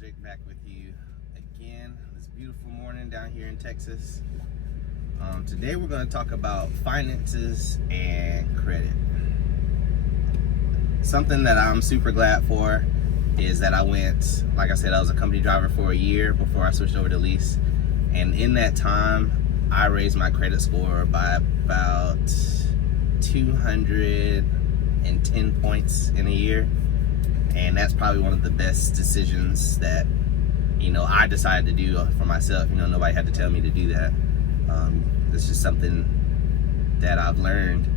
Project back with you again this beautiful morning down here in Texas. Today we're going to talk about finances and credit. Something that I'm super glad for is that I went, like I said, I was a company driver for a year before I switched over to lease. And in that time, I raised my credit score by about 210 points in a year. And that's probably one of the best decisions that, I decided to do for myself. Nobody had to tell me to do that. It's just something that I've learned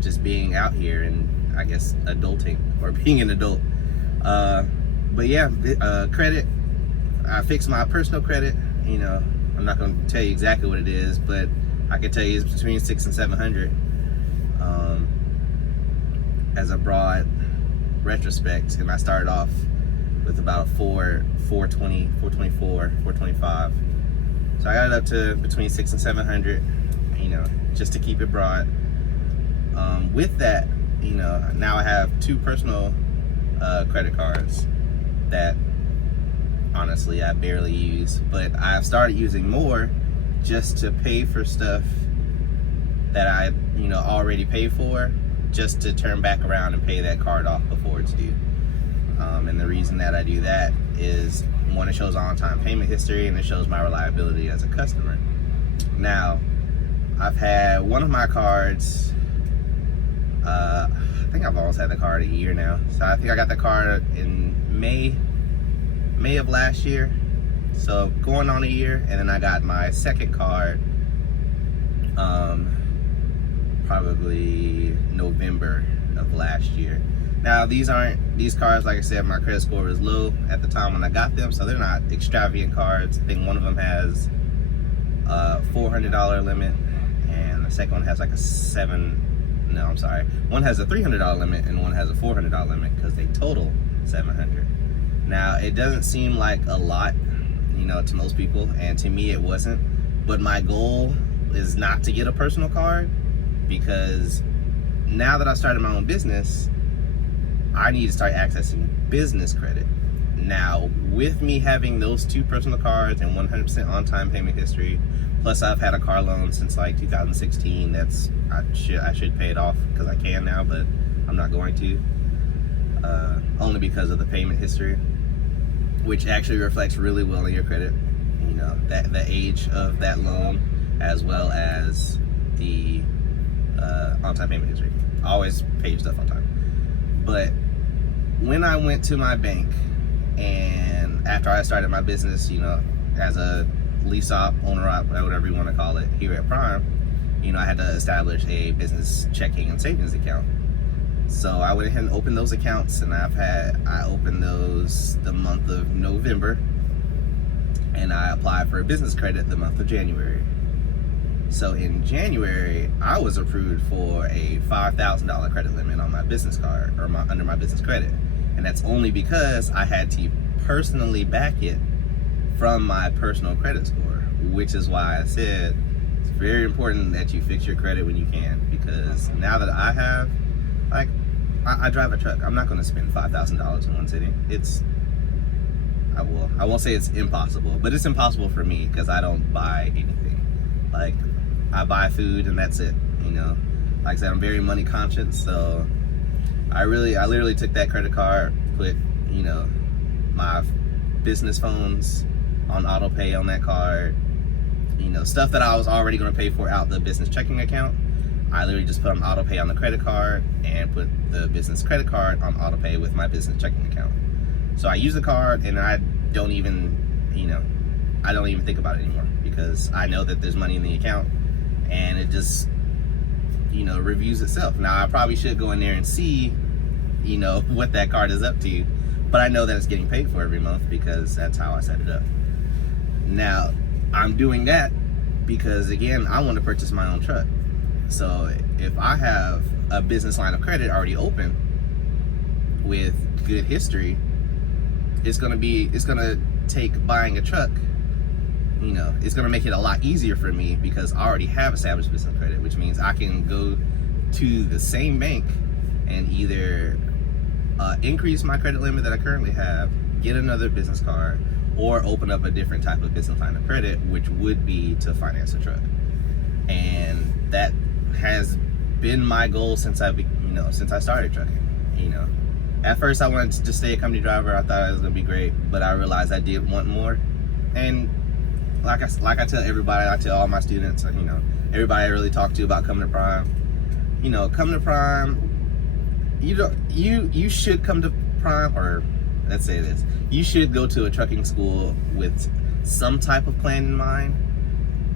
just being out here and I guess adulting or being an adult. But yeah, credit, I fixed my personal credit. I'm not going to tell you exactly what it is, but I can tell you it's between 600 and 700 as a broad retrospect. And I started off with about a 420, 424, 425. So I got it up to between 600 and 700, just to keep it broad. With that, now I have two personal credit cards that honestly I barely use, but I've started using more just to pay for stuff that I already pay for, just to turn back around and pay that card off before it's due. And the reason that I do that is, one, it shows on-time payment history and it shows my reliability as a customer. Now, I've had one of my cards, I think I've almost had the card a year now. So I think I got the card in May of last year. So going on a year, and then I got my second card probably November of last year. Now these cards, like I said, my credit score was low at the time when I got them, so they're not extravagant cards. I think one of them has a $400 limit, and the second one has like one has a $300 limit and one has a $400 limit, because they total $700. Now it doesn't seem like a lot, to most people, and to me it wasn't. But my goal is not to get a personal card, because now that I started my own business, I need to start accessing business credit. Now, with me having those two personal cards and 100% on-time payment history, plus I've had a car loan since like 2016. I should pay it off because I can now, but I'm not going to, only because of the payment history, which actually reflects really well in your credit. The age of that loan, as well as the on-time payment history. I always pay your stuff on time. But when I went to my bank, and after I started my business, as a lease op, owner op, whatever you want to call it, here at Prime, I had to establish a business checking and savings account. So I went ahead and opened those accounts, and I opened those the month of November, and I applied for a business credit the month of January. So in January, I was approved for a $5,000 credit limit on my business card, or under my business credit. And that's only because I had to personally back it from my personal credit score, which is why I said it's very important that you fix your credit when you can, because now that I have, I drive a truck. I'm not going to spend $5,000 in one sitting. I won't say it's impossible, but it's impossible for me because I don't buy anything. I buy food and that's it. Like I said, I'm very money conscious, so I literally took that credit card, put my business phones on auto pay on that card, stuff that I was already going to pay for out the business checking account. I literally just put on auto pay on the credit card and put the business credit card on auto pay with my business checking account. So I use the card, and I don't even think about it anymore, because I know that there's money in the account, and it just reviews itself. Now I probably should go in there and see what that card is up to, but I know that it's getting paid for every month because that's how I set it up. Now I'm doing that because, again, I want to purchase my own truck. So if I have a business line of credit already open with good history, it's gonna take buying a truck, it's gonna make it a lot easier for me, because I already have established business credit, which means I can go to the same bank and either increase my credit limit that I currently have, get another business card or open up a different type of business line of credit, which would be to finance a truck. And that has been my goal since I started trucking. At first I wanted to just stay a company driver. I thought it was gonna be great, but I realized I did want more. And like I tell everybody, I tell all my students, everybody I really talk to about coming to Prime, come to Prime. You should come to Prime, or let's say this, you should go to a trucking school with some type of plan in mind,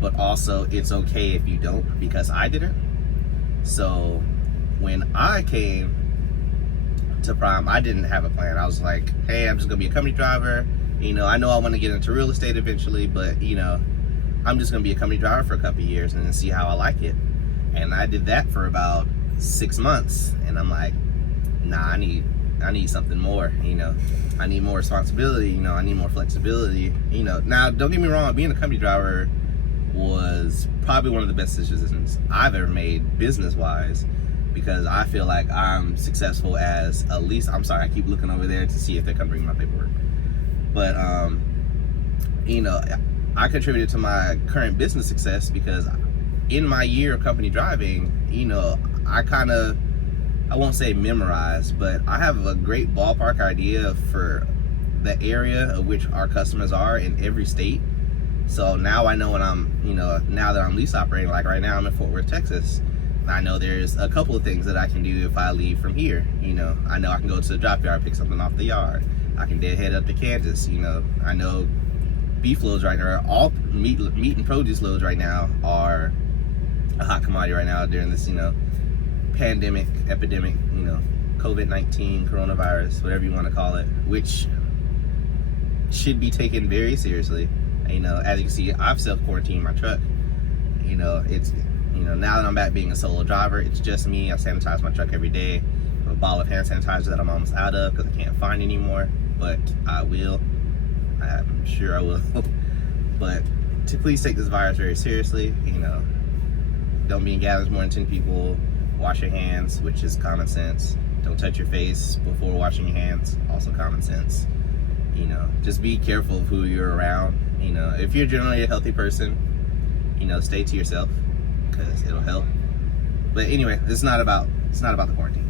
but also it's okay if you don't, because I didn't. So when I came to Prime, I didn't have a plan. I was like, hey, I'm just gonna be a company driver. I know I want to get into real estate eventually, but I'm just gonna be a company driver for a couple of years and then see how I like it. And I did that for about 6 months, and I'm like, nah, I need something more. I need more responsibility. I need more flexibility. Now don't get me wrong, being a company driver was probably one of the best decisions I've ever made business wise, because I feel like I'm successful as a lease. I'm sorry, I keep looking over there to see if they're coming to bring my paperwork. But I contributed to my current business success because in my year of company driving, I won't say memorize, but I have a great ballpark idea for the area of which our customers are in every state. So now I know when now that I'm lease operating, like right now I'm in Fort Worth, Texas, I know there's a couple of things that I can do if I leave from here. I know I can go to the drop yard, pick something off the yard. I can head up to Kansas. I know beef loads right now, all meat and produce loads right now are a hot commodity right now during this, pandemic, epidemic, COVID-19, coronavirus, whatever you want to call it, which should be taken very seriously. As you can see, I've self-quarantined my truck. It's, now that I'm back being a solo driver, it's just me. I sanitize my truck every day. I have a bottle of hand sanitizer that I'm almost out of because I can't find anymore, but I will. I'm sure I will. But to please take this virus very seriously. Don't be in gatherings more than 10 people. Wash your hands, which is common sense. Don't touch your face before washing your hands, also common sense. Just be careful of who you're around. If you're generally a healthy person, stay to yourself because it'll help. But anyway, it's not about the quarantine.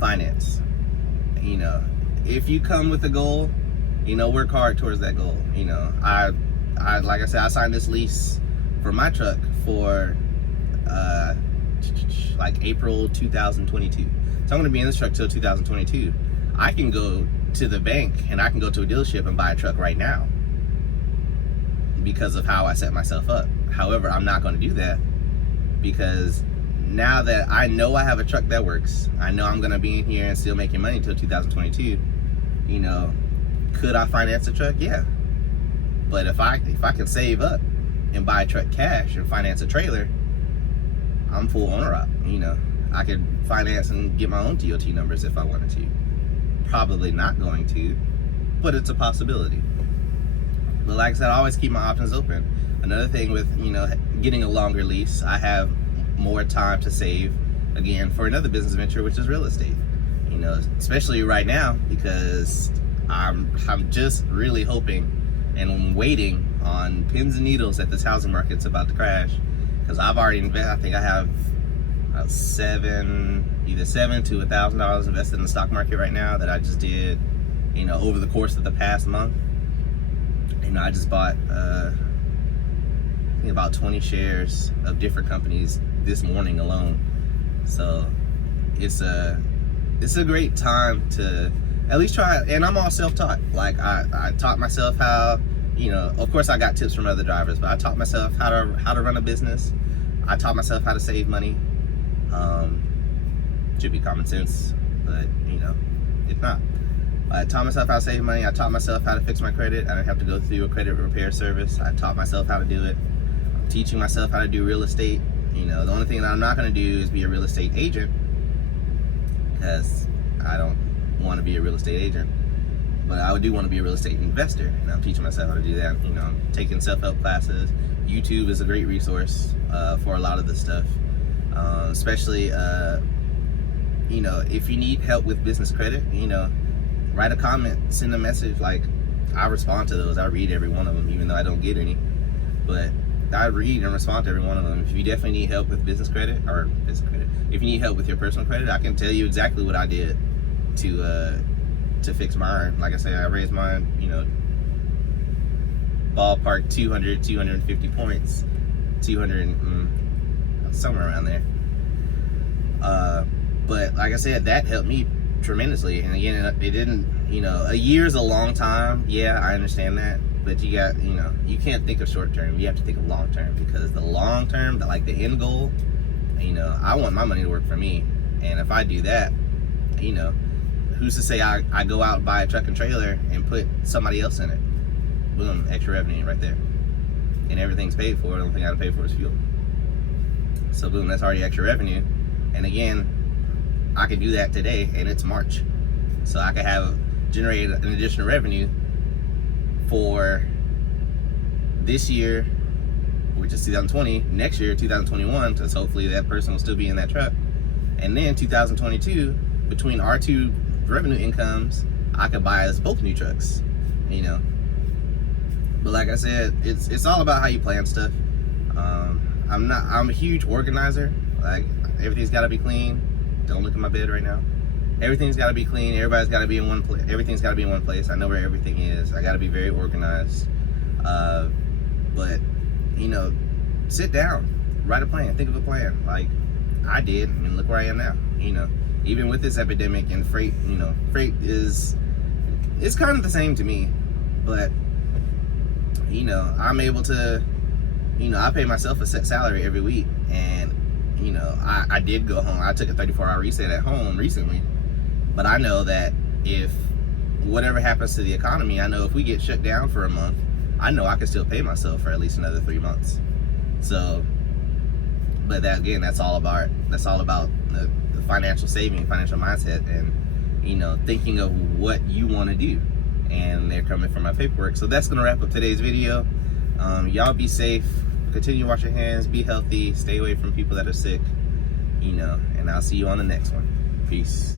Finance. If you come with a goal, work hard towards that goal. I like I said, I signed this lease for my truck for like April 2022. So I'm going to be in this truck till 2022. I can go to the bank and I can go to a dealership and buy a truck right now because of how I set myself up. However, I'm not going to do that because now that I know I have a truck that works, I know I'm going to be in here and still making money until 2022. Could I finance a truck? Yeah. But if I can save up and buy a truck cash and finance a trailer, I'm full owner up. I could finance and get my own TOT numbers if I wanted to. Probably not going to, but it's a possibility. But like I said, I always keep my options open. Another thing with getting a longer lease, I have more time to save again for another business venture, which is real estate. Especially right now, because I'm just really hoping and I'm waiting on pins and needles that this housing market's about to crash. Because I've already invested, I think I have either $7,000 to $1,000 invested in the stock market right now that I just did, over the course of the past month. I just bought, I think about 20 shares of different companies this morning alone. So it's a great time to at least try, and I'm all self-taught. Like I taught myself how, of course I got tips from other drivers, but I taught myself how to run a business. I taught myself how to save money. Should be common sense, but if not. I taught myself how to save money. I taught myself how to fix my credit. I didn't have to go through a credit repair service. I taught myself how to do it. I'm teaching myself how to do real estate. The only thing that I'm not going to do is be a real estate agent, because I don't want to be a real estate agent. But I do want to be a real estate investor, and I'm teaching myself how to do that. I'm taking self-help classes. YouTube is a great resource for a lot of this stuff, especially if you need help with business credit. write a comment, send a message. Like, I respond to those. I read every one of them, even though I don't get any. But I read and respond to every one of them. If you definitely need help with business credit, if you need help with your personal credit, I can tell you exactly what I did to fix mine. Like I say, I raised mine, you know, ballpark 250 points, 200, somewhere around there. But like I said, that helped me tremendously. And again, it didn't, you know, a year is a long time. Yeah, I understand that. But you got, you know, you can't think of short term. You have to think of long term, because the long term, like the end goal, you know, I want my money to work for me. And if I do that, you know, who's to say I go out and buy a truck and trailer and put somebody else in it? Boom, extra revenue right there. And everything's paid for. The only thing I gotta pay for is fuel. So boom, that's already extra revenue. And again, I can do that today, and it's March. So I can generate an additional revenue for this year, which is 2020, next year, 2021, because hopefully that person will still be in that truck. And then 2022, between our two revenue incomes, I could buy us both new trucks, you know. But like I said, it's all about how you plan stuff. I'm a huge organizer. Like, everything's got to be clean. Don't look at my bed right now. Everything's got to be clean. Everybody's got to be in one place. Everything's got to be in one place. I know where everything is. I got to be very organized. But you know, sit down, write a plan, think of a plan. Like I did, and look where I am now. You know, even with this epidemic and freight, you know, freight it's kind of the same to me, but you know, I'm able to, you know, I pay myself a set salary every week, and you know, I did go home. I took a 34-hour reset at home recently, but I know that if whatever happens to the economy, I know if we get shut down for a month, I know I can still pay myself for at least another 3 months. So, but that again, that's all about the financial saving, financial mindset, and you know, thinking of what you want to do. And they're coming from my paperwork. So that's gonna wrap up today's video. Y'all be safe, continue to wash your hands, be healthy, stay away from people that are sick, you know, and I'll see you on the next one. Peace.